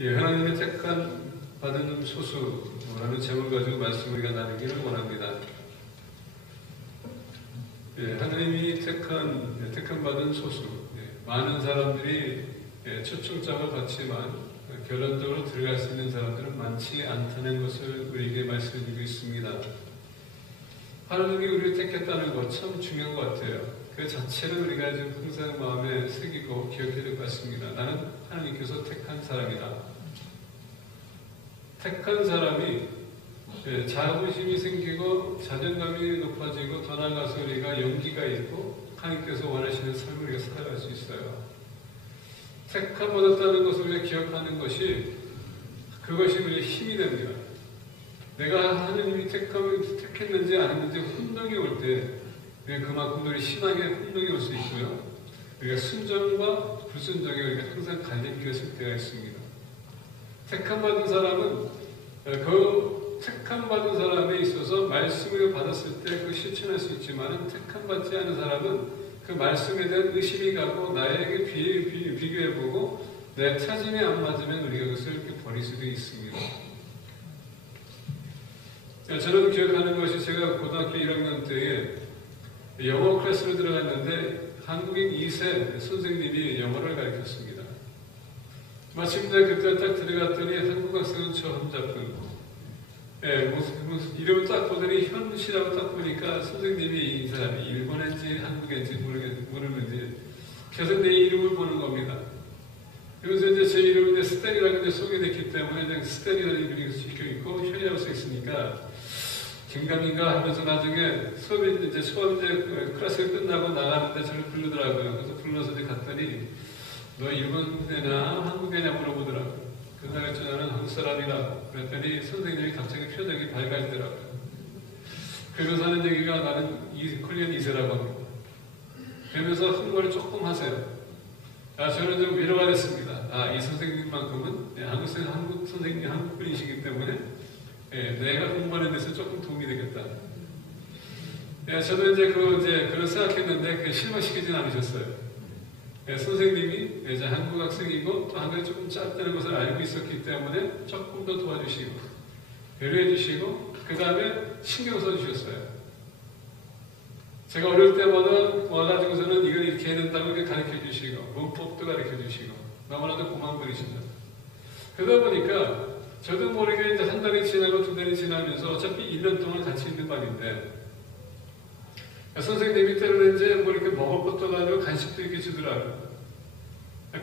예, 하나님의 택한 받은 소수라는 제목을 가지고 말씀을 우리가 나누기를 원합니다. 예, 하나님이 택한 받은 소수, 많은 사람들이 초청장을 받지만 결론적으로 들어갈 수 있는 사람들은 많지 않다는 것을 우리에게 말씀해 주고 있습니다. 하나님이 우리를 택했다는 것 참 중요한 것 같아요. 그 자체를 우리가 좀 항상 마음에 새기고 기억해야 될 것 같습니다. 나는 하나님께서 택한 사람이다. 택한 사람이 자부심이 생기고 자존감이 높아지고 더 나아가서 우리가 용기가 있고 하나님께서 원하시는 삶을 우리가 살아갈 수 있어요. 택함 받았다는 것을 우리가 기억하는 것이 그것이 우리의 힘이 됩니다. 내가 하나님이 택했는지 안 했는지 혼동이 올 때 그만큼 우리 신앙에 혼동이 올 수 있고요. 우리가 순종과 불순종에 우리가 항상 갈림기가 설 때가 있습니다. 택함받은 사람은 그 택함받은 사람에 있어서 말씀을 받았을 때 그 실천할 수 있지만 택함받지 않은 사람은 그 말씀에 대한 의심이 가고 나에게 비교해보고 내 차짐에 안 맞으면 우리가 그것을 이렇게 버릴 수도 있습니다. 저는 기억하는 것이 제가 고등학교 1학년 때에 영어 클래스로 들어갔는데 한국인 2세 선생님이 영어를 가르쳤습니다. 마침내 그때 딱 들어갔더니 한국 학생은 처음 잡고 이름을 딱 보더니 현씨라고 딱 보니까 선생님이 이 사람이 일본인지 한국인지 모르는지 계속 내 이름을 보는 겁니다. 그래서 이제 제 이름은 스탠이라고 소개됐기 때문에 스탠이라는 이름이 적혀있고 현이라고 써있으니까 긴가민가 하면서 나중에 수업이 이제 처음 클래스가 끝나고 나가는데 저를 부르더라고요. 그래서 불러서 이제 갔더니 너 일본애나 한국애냐 물어보더라고요. 그래서 저는 한국 사람이라고 그랬더니 선생님이 갑자기 표정이 밝아지더라고요. 그러면서 하는 얘기가 나는 코리안 2세라고 합니다. 그러면서 한국어를 조금 하세요. 저는 좀 위로가 됐습니다. 이 선생님만큼은 한국 선생님이 한국분이시기 때문에 내가 공부하는 데서 조금 도움이 되겠다. 저도 이제 그런 생각했는데 그게 실망시키진 않으셨어요. 선생님이 이제 한국 학생이고 또 한국에 조금 짧다는 것을 알고 있었기 때문에 조금 더 도와주시고 배려해 주시고 그 다음에 신경 써주셨어요. 제가 어릴 때마다 와가지고서는 이걸 이렇게 해야 된다고 이렇게 가르쳐 주시고 문법도 가르쳐 주시고 너무나도 고마운 분이십니다. 그러다 보니까 저도 모르게 이제 한 달이 지나고 두 달이 지나면서 어차피 1년 동안 같이 있는 반인데 선생님이 때로는 이제 뭐 이렇게 먹을 것도 가지고 간식도 이렇게 주더라고요.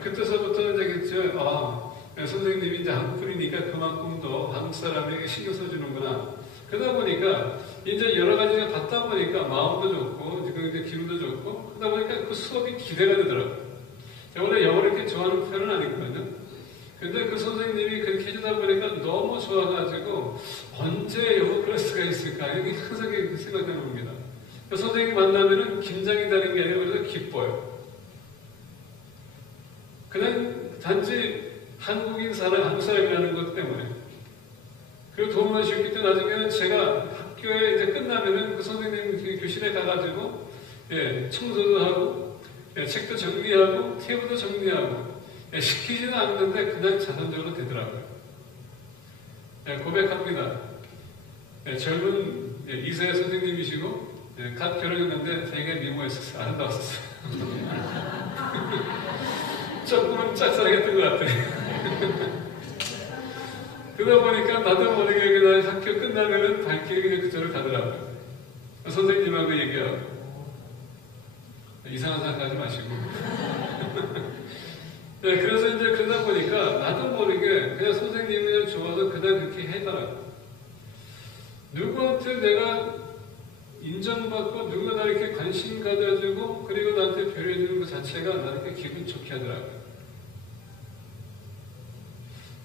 그때서부터 이제 선생님이 이제 한국분이니까 그만큼 더 한국 사람에게 신경 써주는구나. 그러다 보니까 이제 여러 가지를 받다 보니까 마음도 좋고 이제 기분도 좋고 그러다 보니까 그 수업이 기대가 되더라고요. 제가 원래 영어를 이렇게 좋아하는 편은 아니거든요. 근데 그 선생님이 그렇게 해주다 보니까 너무 좋아가지고 언제 영어 클래스가 있을까 이렇게 항상 생각해 봅니다. 그 선생님 만나면은 긴장이 되는 게 아니라 그래서 기뻐요. 그냥 단지 한국 사람이라는 것 때문에. 그리고 도움을 주셨기 때문에 나중에는 제가 학교에 이제 끝나면은 그 선생님 교실에 가가지고 청소도 하고 책도 정리하고 테이블도 정리하고 시키지는 않는데 그냥 자동적으로 되더라고요. 고백합니다. 젊은 2세 선생님이시고 갓 결혼했는데 되게 미모했었어요. 아름다웠었어요. 조금은 짝사랑했던 것 같아요. 그러다 보니까 나도 모르게 그냥 학교 끝나면은 발길이 그냥 그쪽으로 가더라고요. 선생님하고 얘기하고 이상한 생각하지 마시고 그래서 이제 그러다 보니까 나도 모르게 그냥 선생님이 그냥 좋아서 그냥 그렇게 해더라고요. 누구한테 내가 인정받고 누가 나 이렇게 관심 가져주고 그리고 나한테 배려해주는 것 자체가 나를 이렇게 기분 좋게 하더라고요.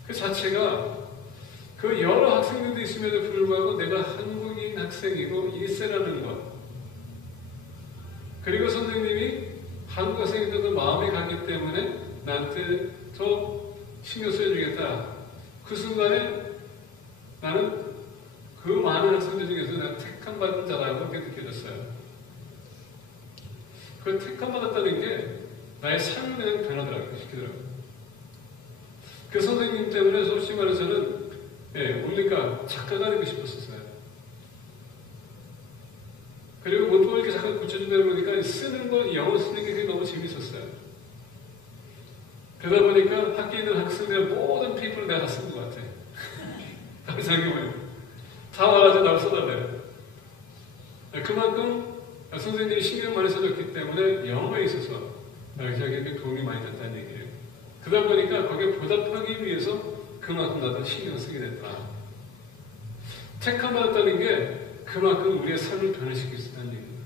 그 자체가 그 여러 학생들도 있음에도 불구하고 내가 한국인 학생이고 1세라는 것 그리고 선생님이 한국 학생들도 마음이 가기 때문에 나한테 더 신경 써주겠다. 그 순간에 나는 그 많은 학생들 중에서 내가 택함 받은 자라고 그렇게 느껴졌어요. 그 택함 받았다는 게 나의 삶을 그냥 변하더라고요. 시키더라고요. 그 선생님 때문에 솔직히 말해서는 뭡니까? 작가가 되고 싶었었어요. 그리고 문법을 이렇게 잠깐 고쳐준다고 보니까 쓰는 거, 영어 쓰는 게 너무 재밌었어요. 그러다 보니까 학교에 있는 학생들의 모든 페이퍼를 내가 다 쓴 것 같아. 다른 생각해보니까. 다 와가지고 나를 써달래요. 그만큼 선생님이 신경 많이 써줬기 때문에 영어에 있어서 저에게 도움이 많이 됐다는 얘기예요. 그러다 보니까 거기에 보답하기 위해서 그만큼 나도 신경을 쓰게 됐다. 택함받았다는 게 그만큼 우리의 삶을 변화시킬 수 있다는 얘기입니다.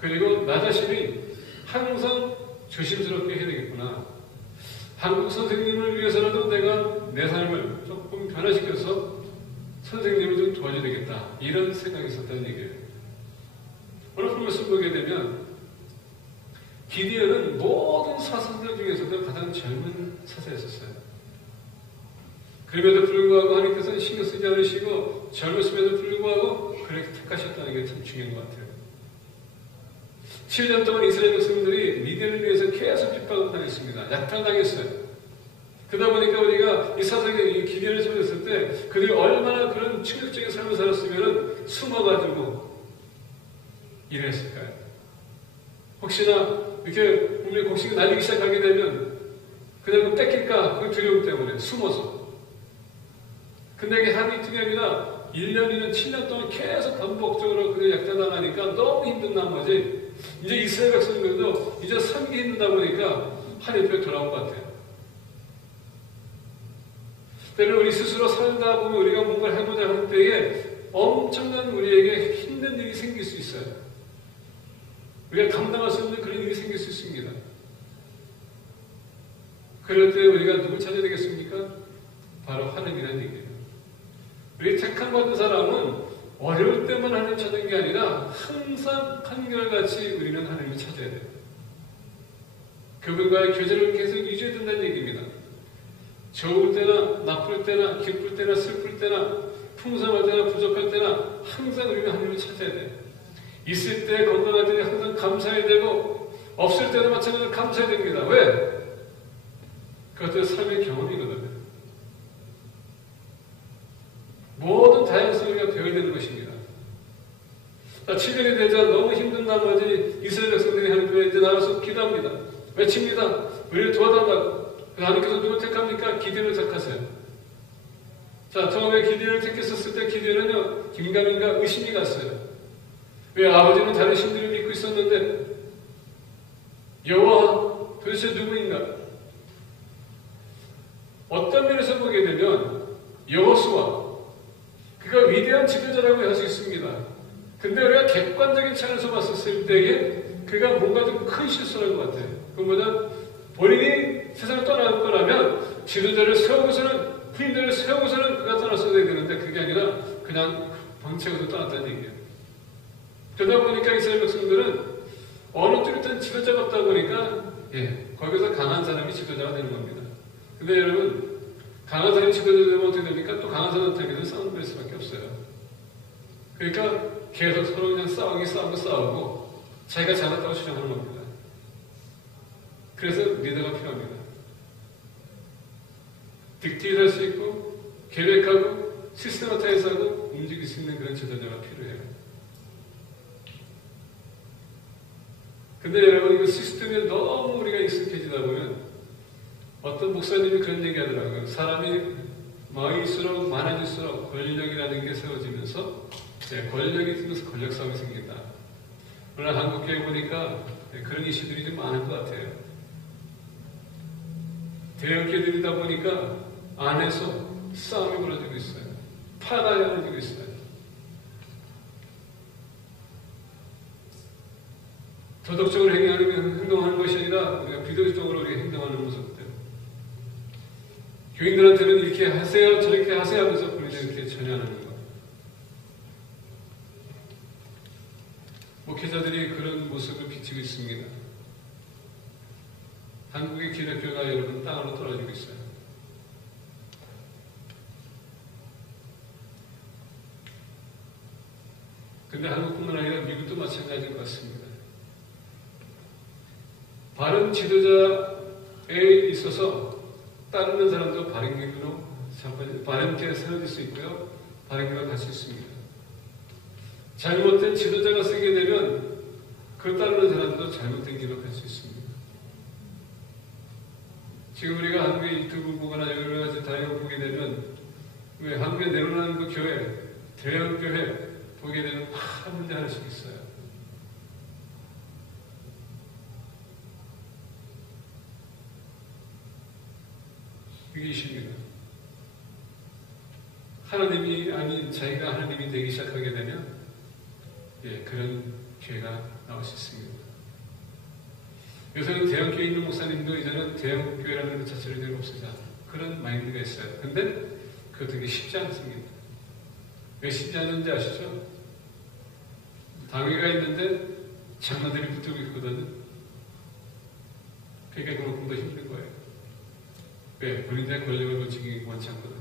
그리고 나 자신이 항상 조심스럽게 해야 되겠구나. 한국 선생님을 위해서라도 내가 내 삶을 조금 변화시켜서 선생님을 좀 도와줘야 되겠다. 이런 생각이 있었다는 얘기예요. 오늘 말씀 보게 되면 기디언은 모든 사사들 중에서도 가장 젊은 사사였었어요. 그럼에도 불구하고 하나님께서는 신경 쓰지 않으시고 젊었음에도 불구하고 그렇게 택하셨다는 게 참 중요한 것 같아요. 7년 동안 이스라엘 백성들이 미디안을 위해서 계속 핍박을 당했습니다. 약탈당했어요. 그러다 보니까 우리가 이 사사에게 기디언을 찾았을 때 그들이 얼마나 그런 충격적인 삶을 살았으면 숨어가지고 일을 했을까요? 혹시나 이렇게 우리 곡식이 날리기 시작하게 되면 그냥 뺏길까 그 두려움 때문에 숨어서. 근데 이게 한이 두 개 아니라 1년, 2년, 7년 동안 계속 반복적으로 그걸 약탈당하니까 너무 힘든 나머지 이제 이스라엘 백성들도 이제 살기 힘들다 보니까 한 옆에 돌아온 것 같아요. 때문에 우리 스스로 살다 보면 우리가 뭔가를 해보자 할 때에 엄청난 우리에게 힘든 일이 생길 수 있어요. 우리가 감당할 수 없는 그런 일이 생길 수 있습니다. 그럴 때 우리가 누굴 찾아야 되겠습니까? 바로 하나님이라는 얘기예요. 우리 택함받은 사람은 어려울 때만 하나님 찾는 게 아니라 항상 한결같이 우리는 하나님을 찾아야 돼요. 그분과의 교제를 계속 유지해야 된다는 얘기입니다. 좋을 때나 나쁠 때나 기쁠 때나 슬플 때나 풍성할 때나 부족할 때나 항상 우리는 하나님을 찾아야 돼요. 있을 때 건강할 때 항상 감사해야 되고 없을 때도 마찬가지로 감사해야 됩니다. 왜? 그것도 삶의 경험이거든요. 모든 다양성을 배워야 되는 것입니다. 7년이 되자 너무 힘든 나머지 이스라엘 백성들이 하나님께 이제 나와서 기도합니다. 외칩니다. 우리를 도와달라고. 하나님께서 누굴 택합니까? 기드온을 택하세요. 자, 처음에 기드온을 택했었을 때 기드온은요, 긴가민가 의심이 갔어요. 왜 아버지는 다른 신들을 믿고 있었는데 여호와 도대체 누구인가? 어떤 면에서 보게 되면 여호수아 그가 위대한 지도자라고 할 수 있습니다. 근데 우리가 객관적인 차원에서 봤었을 때에 그가 뭔가 좀 큰 실수를 한 것 같아요. 그보다 본인이 세상을 떠날 거라면 지도자를 세우고서는 후임들을 세우고서는 그가 떠났어야 되는데 그게 아니라 그냥 방치하고서 떠났다는 얘기예요. 그러다 보니까 이스라엘 백성들은 어느 뚜렷한 지도자가 없다 보니까 거기서 강한 사람이 지도자가 되는 겁니다. 근데 여러분 강한 사람이 지도자 되면 어떻게 됩니까? 또 강한 사람한테는 싸움을 할 수밖에 없어요. 그러니까 계속 서로 그냥 싸우고 자기가 잘났다고 주장하는 겁니다. 그래서 리더가 필요합니다. 딕테이트 할 수 있고 계획하고 시스테마타이즈하고 움직일 수 있는 그런 지도자가 필요해요. 근데 여러분 이 시스템에 너무 우리가 익숙해지다 보면 어떤 목사님이 그런 얘기 하더라고요. 사람이 많을수록 많아질수록 권력이라는 게 세워지면서 권력이 있으면서 권력 싸움이 생긴다. 오늘 한국교회 보니까 그런 이슈들이 좀 많은 것 같아요. 대형교회들이다 보니까 안에서 싸움이 벌어지고 있어요. 파다가 벌어지고 있어요. 도덕적으로 행동하는 것이 아니라 우리가 비도덕적으로 우리가 행동하는 모습들. 교인들한테는 이렇게 하세요, 저렇게 하세요 하면서 우리는 이렇게 전해하는 것. 목회자들이 그런 모습을 비치고 있습니다. 한국의 기독교가 여러분 땅으로 떨어지고 있어요. 근데 한국뿐만 아니라 미국도 마찬가지인 것 같습니다. 바른 지도자에 있어서 따르는 사람도 바른 길로 바른 길에 세워질 수 있고요. 바른 길로 갈 수 있습니다. 잘못된 지도자가 쓰게 되면 그 따르는 사람도 잘못된 길로 갈 수 있습니다. 지금 우리가 한국의 유튜브 보거나 여러 가지 다양한 보게 되면 왜 한국에 내려오는 그 교회, 대형 교회 보게 되면 다 문제 하나씩 있어요. 그게 이십니다. 하나님이 아닌 자기가 하나님이 되기 시작하게 되면 그런 교회가 나올 수 있습니다. 요새는 대형 교회 있는 목사님도 이제는 대형 교회라는 것 자체를 이제 없애자 그런 마인드가 있어요. 근데 그거 되게 쉽지 않습니다. 왜 쉽지 않은지 아시죠? 당회가 있는데 장로들이 붙들고 있거든요. 그러니까 그만큼 더 힘든 거예요. 왜? 본인들의 권력을 놓치기 원치 않거든요.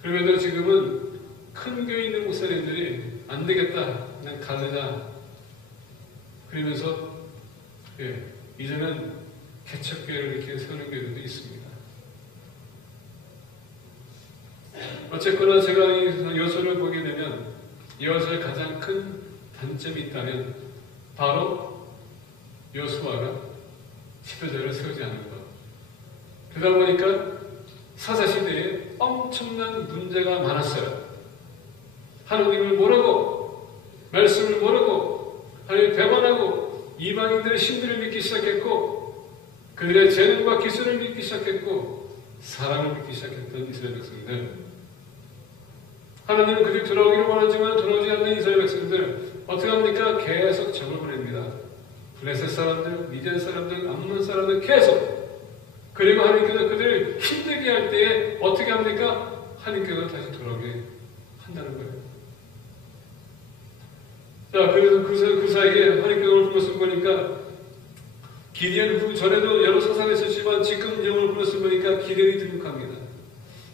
그럼에도 지금은 큰 교회 있는 목사님들이 안 되겠다, 그냥 가르자. 그러면서 이제는 개척교회를 이렇게 세우는 교회들도 있습니다. 어쨌거나 제가 이 요소를 보게 되면 이 요소의 가장 큰 단점이 있다면 바로 요수아가 지도자를 세우지 않는 것. 그러다 보니까 사사시대에 엄청난 문제가 많았어요. 하나님을 모르고 말씀을 모르고 하나님을 배반하고 이방인들의 신들을 믿기 시작했고 그들의 재능과 기술을 믿기 시작했고 사랑을 믿기 시작했던 이스라엘 백성들. 하나님은 그들이 돌아오기를 원하지만 돌아오지 않는 이스라엘 백성들 어떻게 합니까? 계속 적을 보냅니다. 블레셋 사람들, 미디안 사람들, 암몬 사람들 계속. 그리고 하나님께서 그들을 힘들게 할 때에 어떻게 합니까? 하나님께서 다시 돌아오게 한다는 거예요. 자, 그래서 그 사이에 하나님께서 오늘 불렀을 보니까 기디언 후 전에도 여러 사상이 있었지만 지금 영을 불렀을 보니까 기디언이 등극합니다.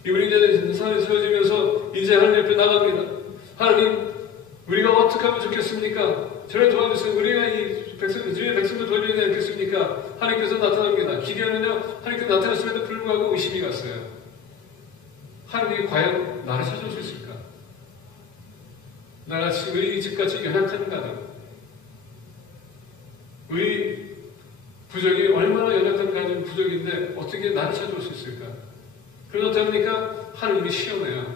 이분이 이제 산에 세워지면서 이제 하나님 옆에 나갑니다. 하나님, 우리가 어떻게 하면 좋겠습니까? 저를 도와주세요. 우리가 이 백성들 돌려야 않겠습니까? 하나님께서 나타납니다. 기디언은요, 하나님께서 나타났음에도 불구하고 의심이 갔어요. 하나님이 과연 나를 찾아올 수 있을까? 나같이 우리 집같이 연약한가는 우리 부족이 얼마나 연약한 가진 부족인데 어떻게 나를 찾아올 수 있을까? 그러다 보니까 하나님이 시험해요.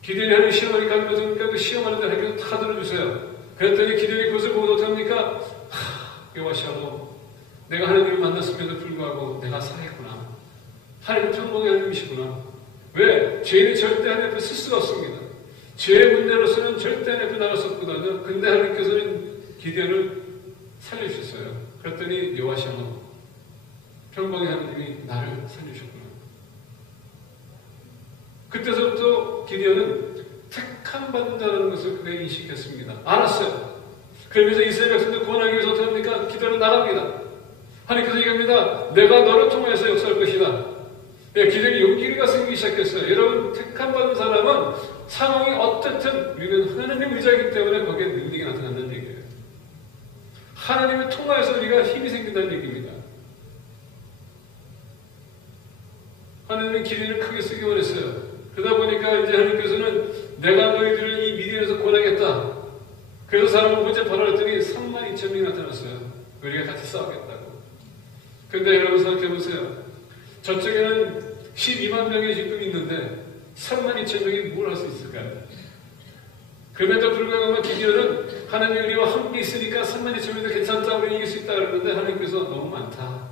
기대니 하나님 시험하니까 하는 거니까 그 시험하는데 하나님께서 다 들어주세요. 그랬더니 기대니 그것을 보고 어떻게 합니까? 여호와시아로 내가 하나님을 만났음에도 불구하고 내가 살아있구나. 하나님 평범의 하나님이시구나. 왜? 죄인이 절대 하나님 앞에 쓸 수가 없습니다. 죄의 문제로서는 절대 하나님 앞에 나갈 수 없거든요. 근데 하나님께서는 기대를 살려주셨어요. 그랬더니 여호와시아로 평범의 하나님이 나를 살려주셨구나. 그때서부터 기디언은 택함 받는 자라는 것을 그가 인식했습니다. 알았어요. 그러면서 이스라엘 백성들 구원하기 위해서 어떻게 합니까? 기도를 나갑니다. 하나님께서 얘기합니다. 내가 너를 통해서 역사할 것이다. 기디언이 용기가 생기기 시작했어요. 여러분, 택함 받는 사람은 상황이 어떻든 우리는 하나님 의지하기 때문에 거기에 능력이 나타난다는 얘기예요. 하나님을 통하여서 우리가 힘이 생긴다는 얘기입니다. 하나님은 기린을 크게 쓰기 원했어요. 그러다 보니까 이제 하나님께서는 내가 너희들을 이 미디안에서 구원하겠다. 그래서 사람을 문제 벌어냈더니 32,000명이 나타났어요. 우리가 같이 싸우겠다고. 근데 여러분 생각해보세요. 저쪽에는 12만 명이 지금 있는데 32,000명이 뭘 할 수 있을까요? 그럼에도 불구하고 기디언은 하나님이 우리와 함께 있으니까 32,000명도 괜찮다. 우리 이길 수 있다. 그러는데 하나님께서 너무 많다.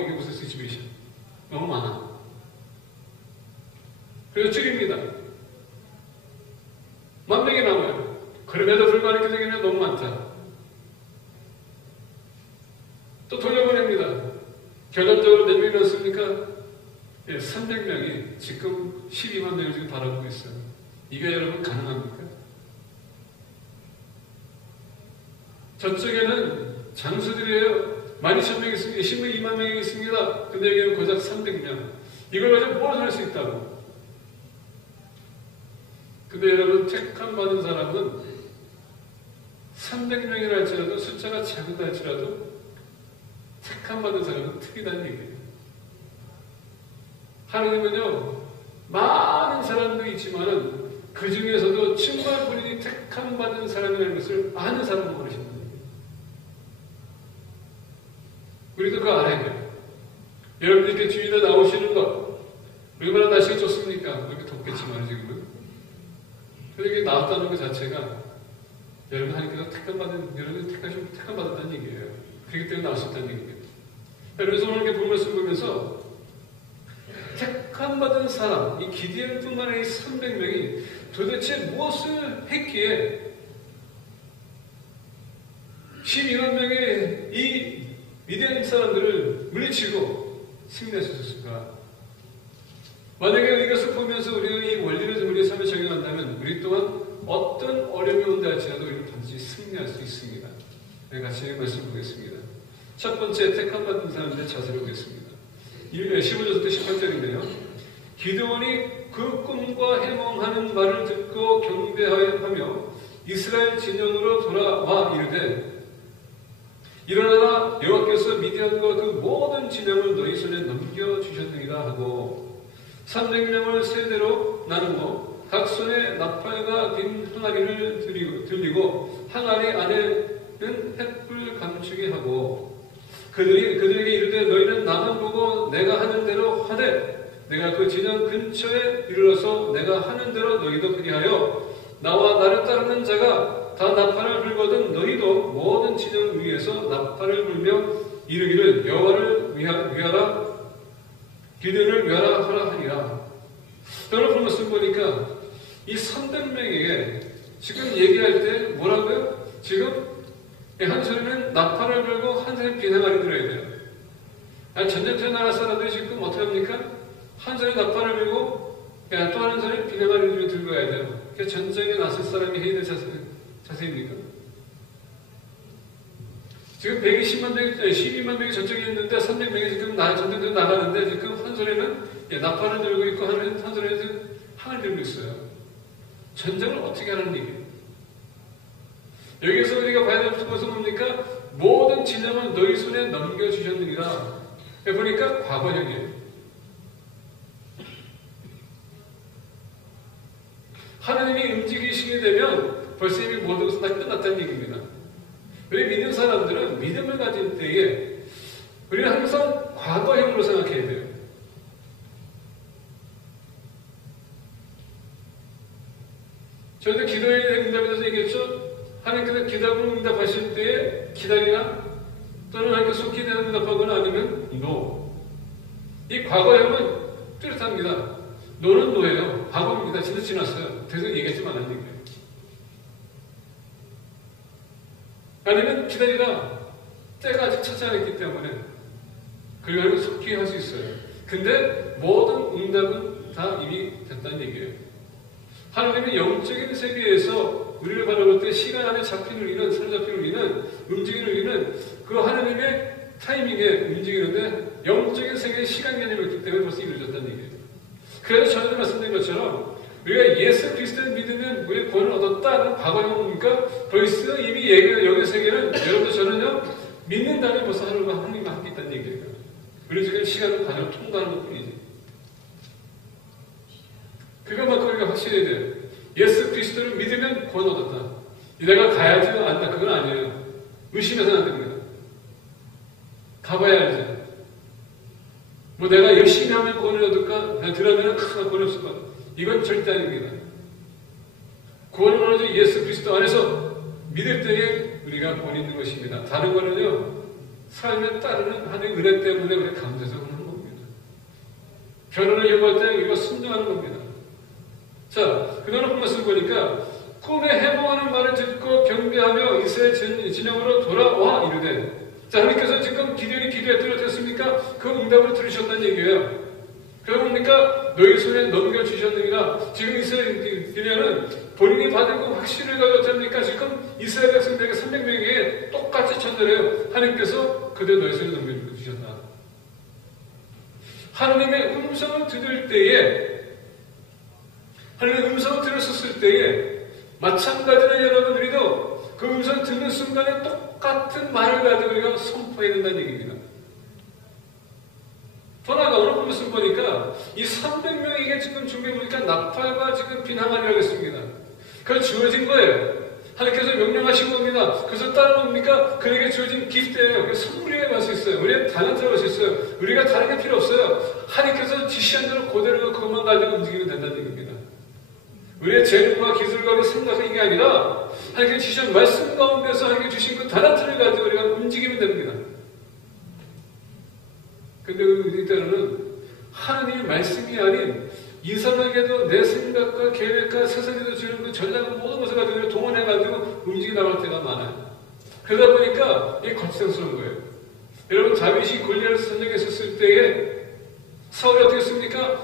이게 무슨 시츄에이션? 너무 많아. 그래서 줄입니다. 10,000명이 남아요. 그럼에도 불구하고 기도기는 너무 많다. 또 돌려보냅니다. 결론적으로 몇 명이 났습니까? 300명이 지금 12만 명을 지금 바라보고 있어요. 이게 여러분 가능합니까? 저쪽에는 장수들이에요. 12,000명이 있습니다. 12만 명이 있습니다. 근데 여기는 고작 300명. 이걸 가지고 뭘 할 수 있다고? 근데 여러분, 택함 받은 사람은 300명이라 할지라도 숫자가 작다 할지라도 택함받은 사람은 특이다는 얘기예요. 하나님은요, 많은 사람도 있지만은 그 중에서도 정말 본인이 택함받은 사람이라는 것을 아는 사람은 모르십니다. 우리도 그거 알아야 돼요. 여러분들 이렇게 주일에 나오시는 것, 얼마나 날씨가 좋습니까? 이렇게 덥겠지만 지금은. 그런데 이게 나왔다는 것 자체가 여러분 하나님께서 여러분 택함받았다는 얘기예요. 그렇기 때문에 나왔었다는 얘기예요. 그래서 오늘 이렇게 본문을 보면서 택함받은 사람, 이 기디언뿐만 아니라 이 300명이 도대체 무엇을 했기에 12만 명의 이 미디안 사람들을 물리치고 승리할 수 있었을까? 만약에 이것을 보면서 우리가 이 원리를 우리의 삶에 적용한다면 우리 또한 어떤 어려움이 온다 할지라도 우리는 반드시 승리할 수 있습니다. 같이 말씀 보겠습니다. 첫 번째, 택함받은 사람들의 자세를 보겠습니다. 15절부터 18절인데요. 기드온이 그 꿈과 해몽하는 말을 듣고 경배하여 이스라엘 진영으로 돌아와 이르되 일어나라 여호와께서 미디안과 그 모든 진영을 너희 손에 넘겨주셨느니라 하고 300명을 세대로 나누고 각 손에 나팔과 빈 항아리를 들리고 항아리 안에는 횃불 감추게 하고 그들에게 이르되 너희는 나만 보고 내가 하는 대로 하되 내가 그 진영 근처에 이르러서 내가 하는 대로 너희도 그리하여 나와 나를 따르는 자가 다 나팔을 불거든 너희도 모든 진영 위에서 나팔을 불며 이르기를 여호와를 위하라 기드온을 위하라 하라 하니라. 오늘 말씀 보니까 이 300명에게 지금 얘기할 때 뭐라고요? 지금 한 소리는 나팔을 불고 한 소리는 비상하리 들어야 돼요. 전쟁터 나라 사람들이 지금 어떻게 합니까? 한 소리 나팔을 불고 또 한 소리 비상하리를 들고 가야 돼요. 그게 전쟁에 나설 사람이 해야 될 자세입니까? 지금 120만 명, 12만 명이 전쟁에 있는데 300명이 지금 전쟁터 나가는데 지금 한 소리는 나팔을 들고 있고 한 소리는 항을 들고 있어요. 전쟁을 어떻게 하는 얘기예요? 여기서 우리가 봐야 될 것은 뭡니까? 모든 진영을 너희 손에 넘겨주셨느니라. 보니까 과거형이에요. 하나님이 움직이시게 되면 벌써 이미 모든 것은 다 끝났다는 얘기입니다. 우리 믿는 사람들은 믿음을 가진 때에 우리는 항상 과거형으로 생각해야 돼요. 저희도 기도의 응답에 대해서 얘기했죠? 하나님께서 기도를 응답하실 때에 기다리나? 또는 하나님께서 속히 대한 응답하거나 아니면 노. 이 과거형은 뚜렷합니다. 노는 노예요. 과거입니다. 진짜 지났어요. 계속 얘기했지만 안 얘기해요. 아니면 기다리라. 때가 아직 차지 않았기 때문에 그리고 속히 할 수 있어요. 근데 모든 응답은 다 이미 됐다는 얘기예요. 하나님의 영적인 세계에서 우리를 바라볼 때 시간 안에 잡히는 우리는, 사로잡히는 우리는, 움직이는 우리는 그 하나님의 타이밍에 움직이는데 영적인 세계의 시간 개념이 있기 때문에 벌써 이루어졌다는 얘기예요. 그래서 전에 말씀드린 것처럼 우리가 예수 그리스도를 믿으면 우리의 구원을 얻었다는 과거형이니까 벌써 이미 영의 세계는 여러분도 저는요 믿는다면 벌써 하나님과 함께 있다는 얘기예요. 우리 지금 시간을 과정을 통과하는 것 뿐이지. 그것만큼 우리가 확실해야 돼요. 예수 그리스도를 믿으면 구원 얻었다. 내가 가야지 안다. 그건 아니에요. 의심해서는 안 됩니다. 가봐야 알죠. 뭐 내가 열심히 하면 구원을 얻을까? 내가 들어가면 큰 구원이 없을 것. 이건 절대 아닙니다. 구원을 얻어 예수 그리스도 안에서 믿을 때에 우리가 구원이 있는 것입니다. 다른 거는요, 삶에 따르는 하나님의 은혜 때문에 우리가 감사해서 하는 겁니다. 결혼을 요구할 때 우리가 순종하는 겁니다. 자, 그다음 말씀 보니까 꿈에 해몽하는 말을 듣고 경배하며 이스라엘 진영으로 돌아와 이르되. 자, 하나님께서 지금 기드온이 기도에 들어졌습니까? 그 응답을 들으셨다는 얘기예요. 그러고 보니까 너희 손에 넘겨주셨느니라. 지금 이스라엘 기드온은 본인이 받은 그 확신을 가지고 어쩝니까? 지금 이스라엘 백성들에게 300명에게 똑같이 전달해요. 하나님께서 그들 너희 손에 넘겨주셨다. 하나님의 음성을 들을 때에 하나님의 음성을 들었을 때에 마찬가지로 여러분 우리도 그 음성 듣는 순간에 똑같은 말을 가지고 우리가 선포해야 된다는 얘기입니다. 더 나아가 오늘 말씀 보니까 이 300명에게 지금 준비해 보니까 나팔과 지금 빈항아리라고 했습니다. 그걸 주어진 거예요. 하나님께서 명령하신 겁니다. 그래서 다른 뭡니까? 그에게 주어진 기프트예요. 선물이라고 할 수 있어요. 우리의 달란트라고 할 수 있어요. 우리가 다른 게 필요 없어요. 하나님께서 지시한 대로 그대로 그것만 가지고 움직이면 된다는 얘기입니다. 우리의 재능과 기술과 생각은 이게 아니라 하나님께 주신 말씀 가운데서 하나님께 주신 그 달란트를 가지고 우리가 움직이면 됩니다. 근데 우리 때로는 하나님의 말씀이 아닌 이상하게도 내 생각과 계획과 세상에서 주는 그 전략과 모든 것을 가지고 동원해가지고 움직이 나갈 때가 많아요. 그러다 보니까 이게 거치장스러운 거예요. 여러분, 다윗이 골리앗을 선정했었을 때에 사울이 어떻게 했습니까?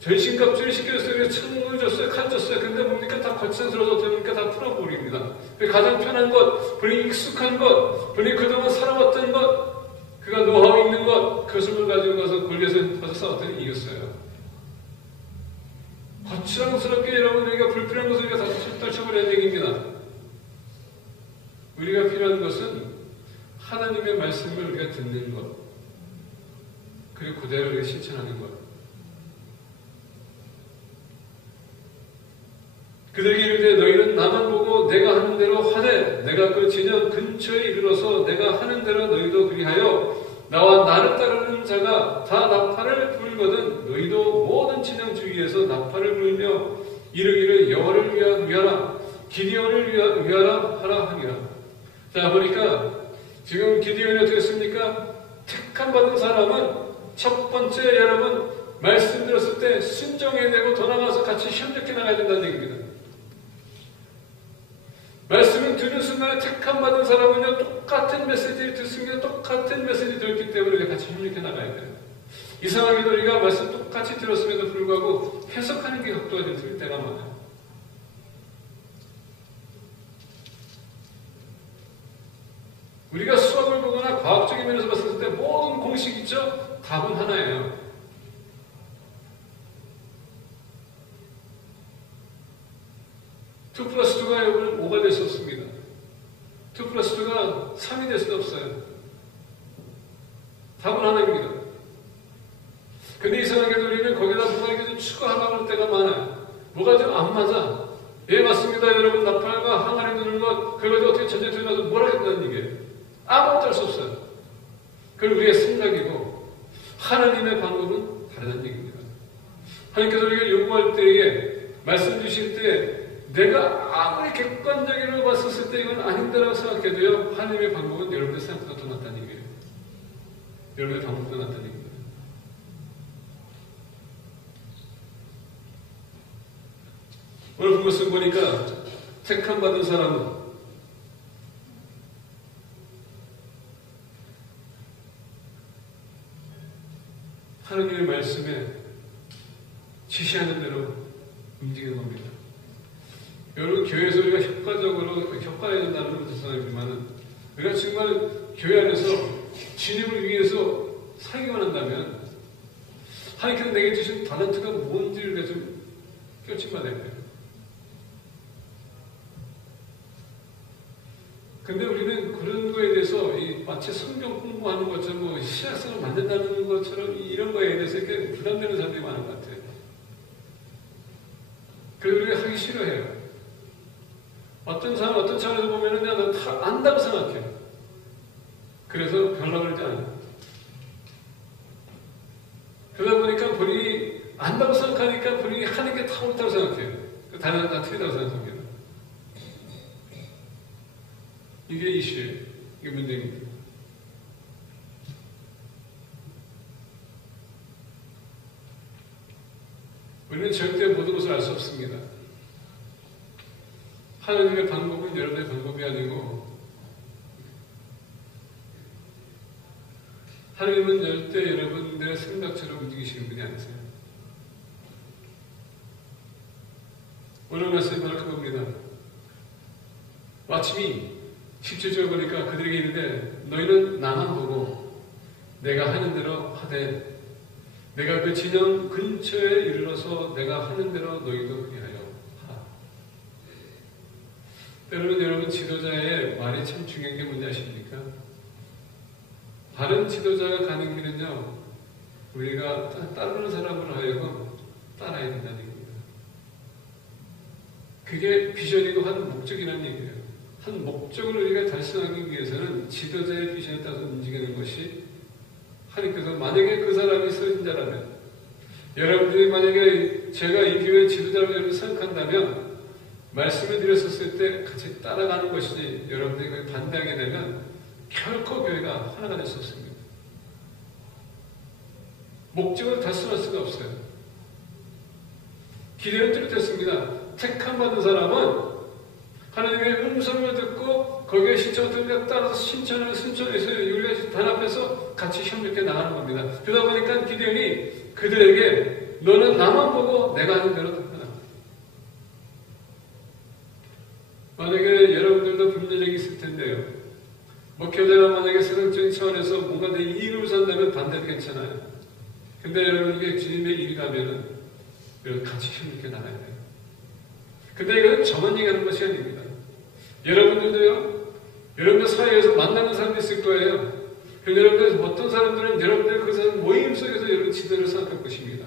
전신갑주를 시켜줬어요. 창을 줬어요. 칼 줬어요. 근데 뭡니까? 다 거치장스러워서 어떻게 합니까? 다 풀어버립니다. 가장 편한 것, 본인이 익숙한 것, 본인이 그동안 살아왔던 것, 그가 노하우 있는 것, 그것을 가지고 가서 골리앗을 가서 싸웠더니 이겼어요. 거칠랑스럽게 여러분, 우리가 불필요한 것을 우리가 다 떨쳐버려야 얘기입니다. 우리가 필요한 것은 하나님의 말씀을 우리가 듣는 것, 그리고 그대로 우리가 실천하는 것. 그들에게 이르되 너희는 나만 보고 내가 하는 대로 하되 내가 그 진영 근처에 이르러서 내가 하는 대로 너희도 그리하여 나와 나를 따르는 자가 다 나팔을 불거든 너희도 모든 진영 주위에서 나팔을 불며 이르기를 여호와를 위하라 기드온을 위하라 하라 하니라. 자, 보니까 지금 기드온이 어떻게 했습니까? 택함 받은 사람은 첫 번째 여러분 말씀 들었을 때 순종해야 되고 더 나가서 같이 협력해 나가야 된다는 얘기입니다. 말씀을 듣는 순간에 택함 받은 사람은요, 똑같은 메시지를 듣습니다. 똑같은 메시지 들었기 때문에 우리가 같이 협력해 나가야 돼요. 이상하게도 우리가 말씀 똑같이 들었음에도 불구하고 해석하는 게 각도가 좀 틀릴 때가 많아요. 우리가 수학을 보거나 과학적인 면에서 봤을 때 모든 공식 있죠? 답은 하나예요. 2+2가 여러분 5가 될 수 없습니다. 2+2가 3이 될 수도 없어요. 답은 하나입니다. 근데 이상하게도 우리는 거기다 뭐가 이렇게 좀 추가하려고 할 때가 많아요. 뭐가 좀 안 맞아. 예, 맞습니다. 여러분, 나팔과 항아리 누는 것, 그걸 어떻게 전쟁터에 가서 뭘 하겠다는 얘기예요. 아무것도 할 수 없어요. 그건 우리의 생각이고, 하나님의 방법은 다르다는 얘기입니다. 하나님께서 우리가 요구할 때에, 말씀 주실 때, 내가 아무리 객관적으로 봤었을 때 이건 아닌데라고 생각해도요, 하나님의 방법은 여러분의 생각보다 더 낫다는 얘기예요. 여러분의 방법보다 낫다는 얘기입니다. 오늘 본 것을 보니까 택함 받은 사람은 하나님의 말씀에 지시하는 대로 움직이는 겁니다. 여러분, 교회에서 우리가 효과해야 된다는 건 죄송하지만 우리가 정말 교회 안에서 주님을 위해서 살기만 한다면 하나님께서 내게 주신 달란트가 뭔지를 좀 결심받아야 돼요. 근데 우리는 그런 거에 대해서 마치 성경 공부하는 것처럼 뭐 신약성을 만든다는 것처럼 이런 거에 대해서 이렇게 부담되는 사람들이 많은 것 같아요. 그래서 우리가 하기 싫어해요. 어떤 사람, 어떤 차원에서 보면은 나는 다 안다고 생각해요. 그래서 별로 그러지 않아요. 그러다 보니까 본인이 안다고 생각하니까 본인이 하는 게 다 옳다고 생각해요. 다른 다 틀리다고 생각합니다. 이게 이슈예요. 이게 문제입니다. 우리는 절대 모든 것을 알 수 없습니다. 하나님의 방법은 여러분의 방법이 아니고 하나님은 절대 여러분들의 생각처럼 움직이시는 분이 아니세요. 오늘 말씀이 바로 그겁니다. 마침이 17절 보니까 그들에게 이르되 너희는 나만 보고 내가 하는 대로 하되 내가 그 진영 근처에 이르러서 내가 하는 대로 너희도 그리하여 하라. 때로는 여러분, 지도자의 말이 참 중요한 게 뭔지 아십니까? 바른 지도자가 가는 길은요, 우리가 따르는 사람으로 하여금 따라야 된다는 얘기입니다. 그게 비전이고 한 목적이라는 얘기예요. 한 목적을 우리가 달성하기 위해서는 지도자의 비전에 따라서 움직이는 것이 하나님께서 만약에 그 사람이 선지자라면 여러분들이 만약에 제가 이 교회 지도자라고 여러분이 생각한다면 말씀을 드렸었을 때 같이 따라가는 것이지 여러분들이 반대하게 되면 결코 교회가 하나가 될 수 없습니다. 목적을 달성할 수가 없어요. 기대는 뚜렷했습니다. 택함 받은 사람은 하나님의 음성을 듣고 거기에 신청을 따라서 신청해서 우리가 단합해서 같이 협력해 나가는 겁니다. 그러다 보니까 기대on이 그들에게 너는 나만 보고 내가 하는 대로 하라. 만약에 여러분들도 분별력이 있을 텐데요. 목회자가 만약에 세상적인 차원에서 뭔가 내 이익을 산다면 반대도 괜찮아요. 근데 여러분 이게 주님의 일이라면은 같이 협력해 나가야 돼요. 근데 이건 저만 얘기하는 것이 아닙니다. 여러분들도요, 여러분들 사회에서 만나는 사람도 있을 거예요. 그런데 여러분들 어떤 사람들은 여러분들 그 사람 모임 속에서 여러분 지도를 생각할 것입니다.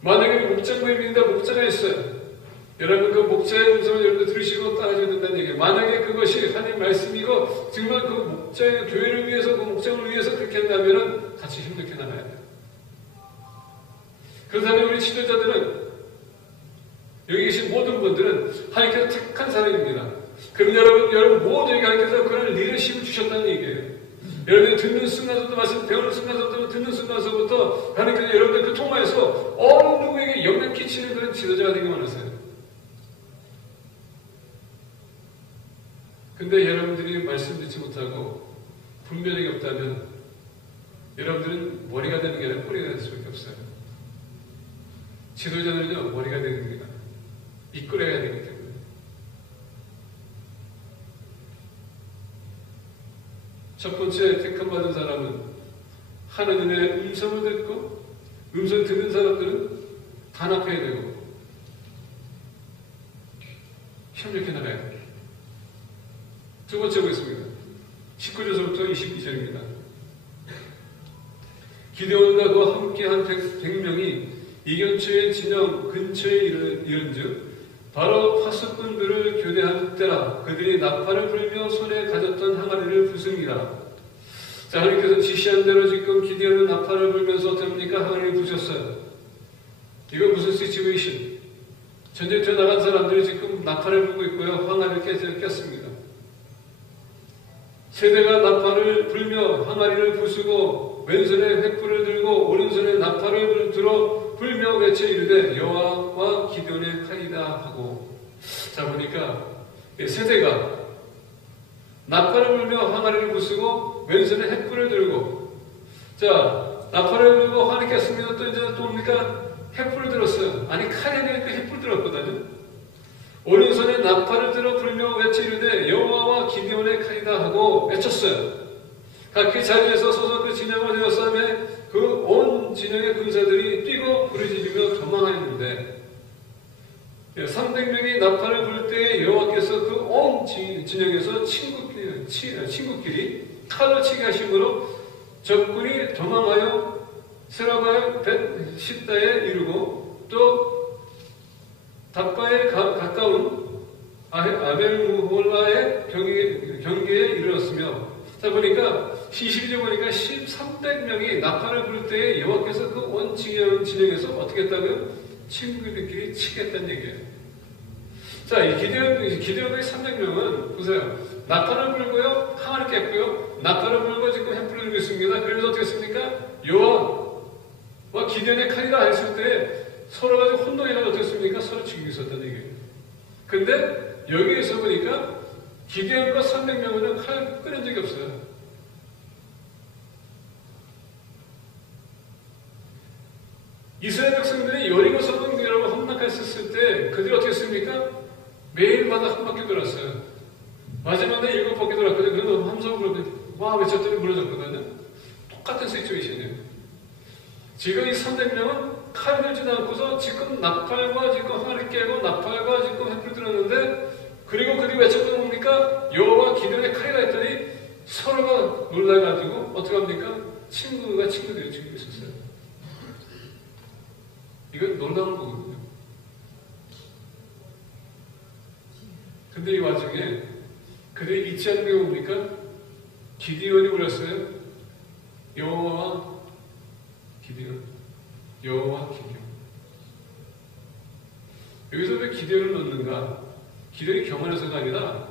만약에 목장 모임인데 목자가 있어요. 여러분 그 목자의 음성을 여러분들 들으시고 따라줘야 된다는 얘기예요. 만약에 그것이 하나님 말씀이고 정말 그 목자의 교회를 위해서 그 목장을 위해서 그렇게 한다면 같이 협력해 나가야 돼요. 그렇다면 우리 지도자들은 여기 계신 모든 분들은 하나님께서 택한 사람입니다. 그럼 여러분 모두에게 하나님께서 그런 리더십을 주셨다는 얘기예요. 여러분이 듣는 순간부터 말씀 배우는 순간부터 듣는 순간부터 하나님께서 여러분들 그 통화에서 어느 누구에게 영향 끼치는 그런 지도자가 되게 많았어요. 근데 여러분들이 말씀 듣지 못하고 분별력이 없다면 여러분들은 머리가 되는 게 아니라 꼬리가 될 수밖에 없어요. 지도자는요 머리가 되는 겁니다. 이끌어야 되기 때문에. 첫 번째 택함받은 사람은 하나님의 음성을 듣고 음성 듣는 사람들은 단합해야 되고 협력해 나가야 됩니다. 두 번째 보겠습니다. 19절부터 22절입니다. 기드온과 그와 함께한 100명이 이견초의 진영 근처에 이른즉 바로 파수꾼들을 교대할 때라 그들이 나팔을 불며 손에 가졌던 항아리를 부숩니다. 자, 하나님께서 지시한 대로 지금 기드온은 나팔을 불면서 어떻게 합니까? 항아리를 부셨어요. 이거 무슨 시츄에이션? 전쟁터에 나간 사람들이 지금 나팔을 불고 있고요. 항아리를 깼습니다. 세대가 나팔을 불며 항아리를 부수고 왼손에 횃불을 들고 오른손에 나팔을 들어 불며 외쳐 이르되 여호와와 기드온의 칼이다 하고. 자, 보니까 세대가 나팔을 불며 항아리를 부수고 왼손에 횃불을 들고, 자, 나팔을 불고 환히 깼습니다. 또 이제 또 뭡니까? 횃불을 들었어요. 아니 칼이 아니라 횃불 들었거든요. 오른손에 나팔을 들어 불며 외쳐 이르되 여호와와 기드온의 칼이다 하고 외쳤어요. 각기 자리에서 서서 그 진영을 에워싸매 그 온 진영의 군사들이 뛰고 부르짖으며 도망하였는데 300명이 나팔을 불 때에 여호와께서 그 온 진영에서 친구끼리 칼로 치게 하심으로 적군이 도망하여 세라바의 벳시다에 이르고 또 답가에 가까운 아벨무홀라의 경계에 이르렀으며, 자 보니까 22절 보니까 300명이 나팔을 부를 때에 여호와께서 그 온 진영에서 어떻게 했다고요? 친구들끼리 치겠다는 얘기예요. 자, 이 기드온의 300명은 보세요. 나팔을 불고요, 항아리 깼고요, 나팔을 불고 지금 횃불을 들고 있습니다. 그러면서 어떻게 했습니까? 여호와와 기드온의 칼이라 했을 때 서로 가지고 혼동이라고 어떻게 했습니까? 서로 죽이고 있었다는 얘기예요. 근데 여기에서 보니까 기드온과 300명은 칼 끊은 적이 없어요. 이스라엘 백성들이 여리고 성읍이라고 함락했었을 때 그들이 어떻게 했습니까? 매일마다 한 바퀴 돌았어요. 마지막에 7바퀴 돌았거든요. 그래도 함성으로 와 외쳤더니 무너졌거든요. 똑같은 시츄에이션이에요. 지금 이 300명은 칼 들지도 않고서 지금 나팔과 지금 항아리 깨고 나팔과 지금 횃불 들었는데, 그리고 그들이 외쳤던 뭡니까? 여호와 기드온의 칼이라 했더니 서로가 놀라가지고 어떻게 합니까? 친구가 친구들이 죽이고 있었어요. 이건 놀라운 거거든요. 근데 이 와중에 그들이 잊지 않는 게 뭡니까? 기디온이 뭐랬어요? 여호와 기디온. 여기서 왜 기디온을 넣는가? 기디온이 교만해서가 아니라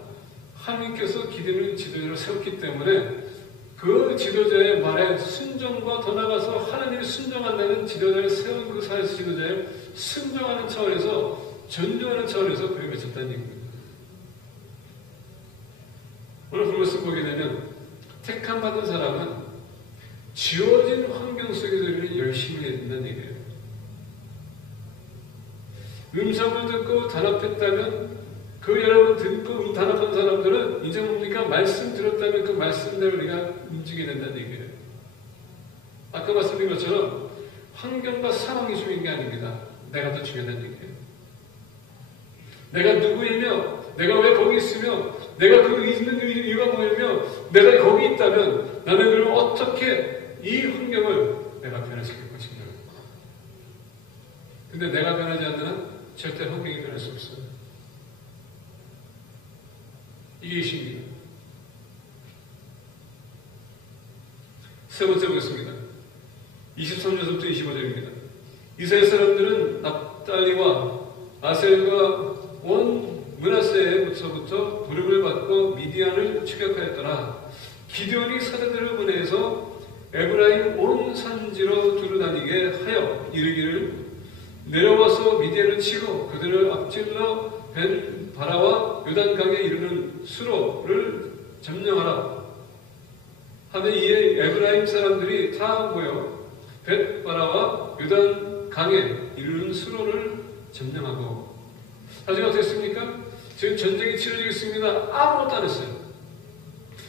하나님께서 기디온을 지도자로 세웠기 때문에 그 지도자의 말에 순종과 더 나아가서 하나님이 순종한다는 지도자를 세운 그 사회 지도자에 순종하는 차원에서 존중하는 차원에서 그를 외쳤다는 얘기입니다. 오늘 본문을 보게 되면 택함 받은 사람은 지어진 환경 속에서 열심히 해야 된다는 얘기예요. 음성을 듣고 단합했다면 그 여러분 듣고 단합한 사람들은 이제 뭡니까? 말씀 들었다면 그 말씀대로 우리가 움직여야 된다는 얘기예요. 아까 말씀드린 것처럼 환경과 상황이 중요한 게 아닙니다. 내가 더 중요하다는 얘기예요. 내가 누구이며 내가 왜 거기 있으며 내가 그 있는 이유가 뭐냐며 내가 거기 있다면 나는 그럼 어떻게 이 환경을 내가 변화시킬 것인가. 근데 내가 변하지 않는 한 절대 환경이 변할 수 없어요. 이게 신입니다. 세 번째 보겠습니다. 23절부터 25절입니다. 이스라엘 사람들은 납달리와 아셀과 온 므낫세에서부터 부름을 받고 미디안을 추격하였더라. 기드온이 사자들을 보내서 에브라임 온 산지로 두루다니게 하여 이르기를 내려와서 미디안을 치고 그들을 앞질러 벤 바라와 요단강에 이르는 수로를 점령하라. 하면 이에 에브라임 사람들이 다 모여 벳 바라와 요단강에 이르는 수로를 점령하고 나중에 어떻게 했습니까? 지금 전쟁이 치러지고 있습니다. 아무것도 안 했어요.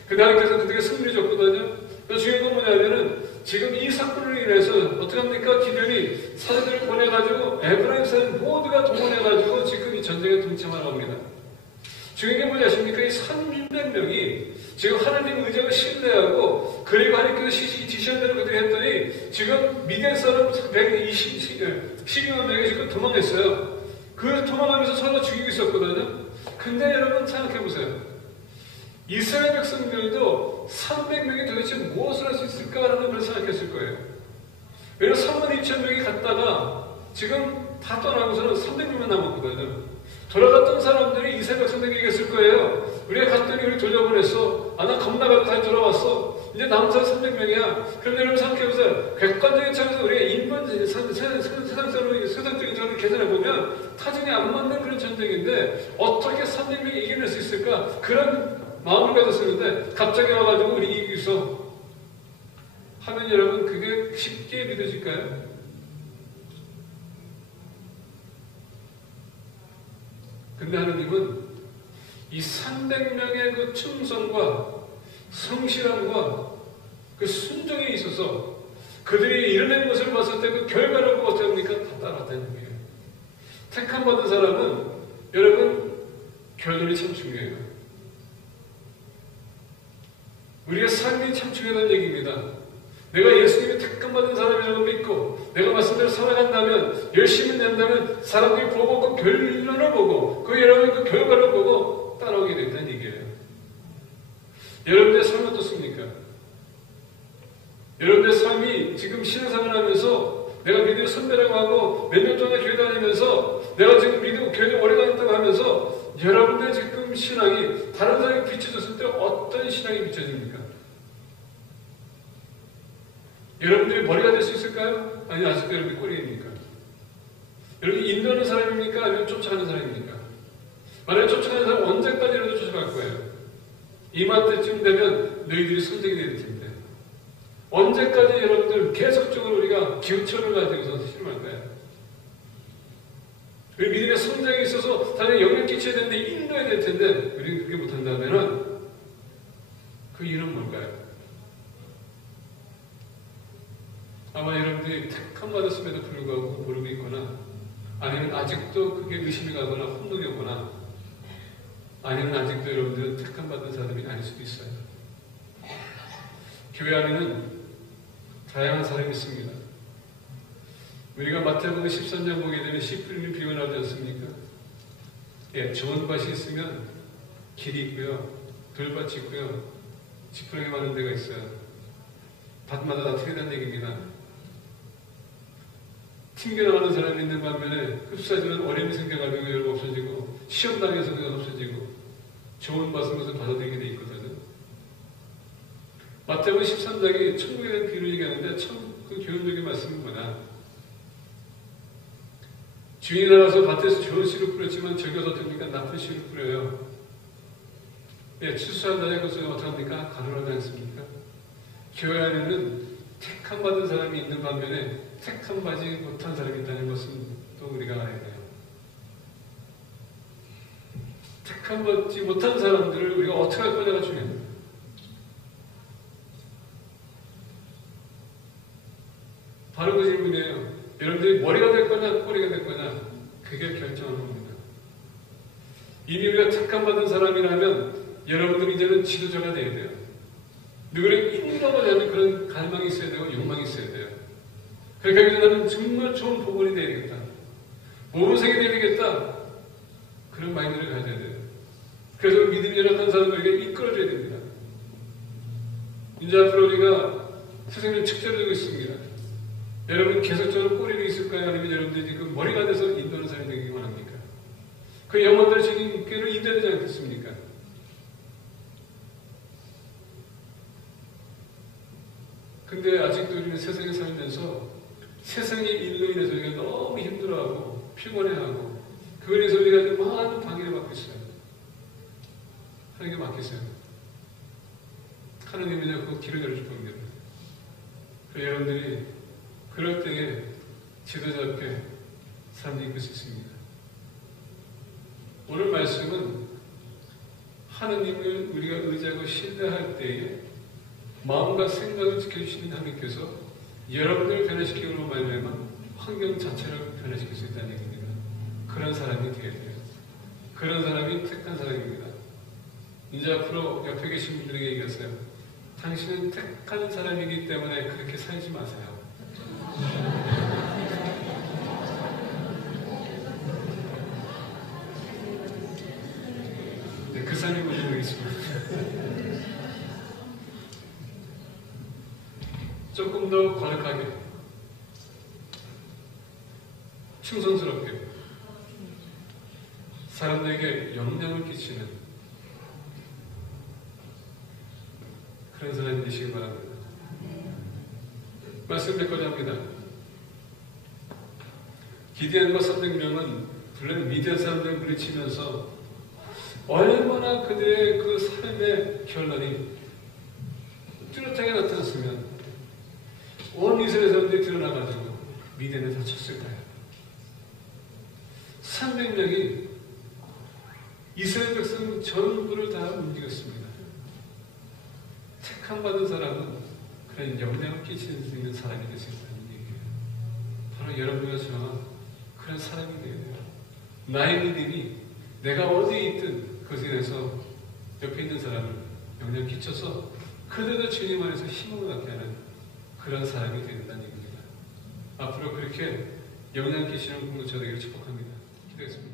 근데 하나님께서 그들에게 승리를 줬거든요. 중요한 건 뭐냐면은 지금 이 사건으로 인해서 어떻게 합니까? 기드온이 사자들을 보내가지고 에브라임 사람 모두가 동원해가지고 지금 이 전쟁에 동참하라고 합니다. 중요한 게 뭐냐 아십니까? 이 300명이 지금 하나님 의지하고 신뢰하고 그리고 하나님께서 지시한 대로 그들이 했더니 지금 미디안 사람 12만 명이 지금 도망했어요. 그 도망하면서 서로 죽이고 있었거든요. 근데 여러분 생각해보세요. 이스라엘 백성들도 300명이 도대체 무엇을 할 수 있을까라는 걸 생각했을 거예요. 왜냐하면 3만 2천 명이 갔다가 지금 다 떠나고서는 300명만 남았거든요. 돌아갔던 사람들이 이스라엘 백성들에게 얘기했을 거예요. 우리가 갔더니 우리 돌려보냈어. 아, 나 겁나가지고 다시 돌아왔어. 이제 남은 사람 300명이야. 그런데 여러분 생각해보세요. 객관적인 차원에서 우리가 인권, 세상적인 점을 계산해보면 타중에 안 맞는 그런 전쟁인데 어떻게 300명이 이겨낼 수 있을까? 그런 마음을 가졌었는데 갑자기 와가지고 우리 이기서 하면 여러분 그게 쉽게 믿어질까요? 근데 하느님은 이 300명의 그 충성과 성실함과 그 순종에 있어서 그들이 이뤄낸 것을 봤을 때 그 결과를 보고 어떻게 합니까? 다 따라왔다는 얘기예요. 택함 받은 사람은 여러분 결론이 참 중요해요. 우리의 삶이 참 중요하다는 얘기입니다. 내가 예수님이 택함 받은 사람이라고 믿고 내가 말씀대로 살아간다면 열심히 낸다면 사람들이 보고 그 결론을 보고 그 여러분 그 결과를 보고 따라오게 된다는 얘기예요. 여러분의 삶은 어떻습니까? 여러분의 삶이 지금 신앙생활을 하면서 내가 믿음의 선배라고 하고 몇 년 동안 교회 다니면서 내가 지금 믿음 교회 오래 다녔다고 하면서 여러분의 지금 신앙이 다른 사람에게 비춰졌을 때 어떤 신앙이 비춰집니까? 여러분들이 머리가 될 수 있을까요? 아니 아직도 여러분이 꼬리입니까? 여러분이 인도하는 사람입니까? 아니면 쫓아가는 사람입니까? 만약에 쫓아가는 사람 언제까지라도 쫓아갈 거예요. 이맘때쯤 되면 너희들이 선생이 될 텐데 언제까지 여러분들 계속적으로 우리가 기우처를 가지고서 실험할까요? 우리 믿음의 성장에 있어서 다른 영향 끼쳐야 되는데 인도해야 될 텐데 우리는 그렇게 못한다면 그 이유는 뭘까요? 아마 여러분들이 택함 받았음에도 불구하고 모르고 있거나 아니면 아직도 그게 의심이 가거나 혼동이 오거나 아니면 아직도 여러분들은 택함 받은 사람이 아닐 수도 있어요. 교회 안에는 다양한 사람이 있습니다. 우리가 마태복음 13장 보게 되면 씨 뿌리는 비유가 나오지 않습니까? 예, 좋은 밭이 있으면 길이 있고요, 돌밭이 있고요, 지푸라기 많은 데가 있어요. 밭마다 다 틀리다는 얘기입니다. 튕겨나가는 사람이 있는 반면에 흡사하지만 어려움이 생겨가지고 여러분 없어지고 시험 당해서 그가 없어지고 좋은 밭은 것을 받아들이게 돼 있거든요. 마태복음 13장이 천국에 대한 비유를 얘기하는데 그 교훈적인 말씀은 뭐냐? 주인이 나가서 밭에서 좋은 씨를 뿌렸지만 저기 가서 어떻습니까? 나쁜 씨를 뿌려요. 예, 추수한 날에 그것을 어떡합니까? 가로하지 않습니까? 교회 안에는 택함 받은 사람이 있는 반면에 택함 받지 못한 사람이 있다는 것은 또 우리가 알아야 돼요. 택함 받지 못한 사람들을 우리가 어떻게 할 거냐가 중요합니다. 바로 그 질문이에요. 여러분들이 머리가 될 거냐, 꼬리가 될 거냐, 그게 결정하는 겁니다. 이미 우리가 택함 받은 사람이라면 여러분들이 이제는 지도자가 돼야 돼요. 누구를 인도하려는 그런 갈망이 있어야 되고 욕망이 있어야 돼요. 그러니까 나는 정말 좋은 복원이 돼야 되겠다. 모범생이 돼야 되겠다. 그런 마인드를 가져야 돼요. 그래서 믿음이 열악한 사람들에게 이끌어줘야 됩니다. 이제 앞으로 우리가 선생님 축제를 두고 있습니다. 여러분 계속적으로 꼬리가 있을까요? 아니면 여러분들이 지금 머리가 돼서 인도하는 사람이 되기만 합니까? 그 영혼들을 주님께로 인도되지 않겠습니까? 근데 아직도 우리는 세상에 살면서 세상의 일로 인해서 우리가 너무 힘들어하고 피곤해하고 그거에 대해서 우리가 많은 방해를 받고 있어요. 하나님께 맡기세요. 하나님이 그 길을 열어줄 겁니다. 여러분들이 그럴 때에 지도자 앞에 삶이 이끌 수 있습니다. 오늘 말씀은 하나님을 우리가 의지하고 신뢰할 때에 마음과 생각을 지켜주시는 하나님께서 여러분들을 변화시키므로 말미암아 환경 자체를 변화시킬 수 있다는 얘기입니다. 그런 사람이 되어야 돼요. 그런 사람이 택한 사람입니다. 이제 앞으로 옆에 계신 분들에게 얘기하세요. 당신은 택한 사람이기 때문에 그렇게 살지 마세요. 네, 그 사람이 먼저 보겠습니다. 조금 더 거룩하게, 충성스럽게, 사람들에게 영향을 끼치는 그런 사람이 되시기 바랍니다. 말씀 맺고자 합니다. 기디언과 300명은 물론 미디안 사람들을 물리치면서 얼마나 그들의 그 삶의 결론이 뚜렷하게 나타났으면 온 이스라엘 사람들이 드러나가지고 미디안에 다 쳤을까요? 300명이 이스라엘 백성 전부를 다 움직였습니다. 택함 받은 사람은 그런 영향을 끼칠 수 있는 사람이 될 수 있다는 얘기예요. 바로 여러분과 저와 그런 사람이 되어야 돼요. 나의 믿음이 내가 어디에 있든 그것에 대해서 옆에 있는 사람을 영향을 끼쳐서 그들도 주님 안에서 힘을 갖게 하는 그런 사람이 되야 된다는 얘기입니다. 앞으로 그렇게 영향을 끼치는 공동체 되기를 축복합니다. 기도했습니다.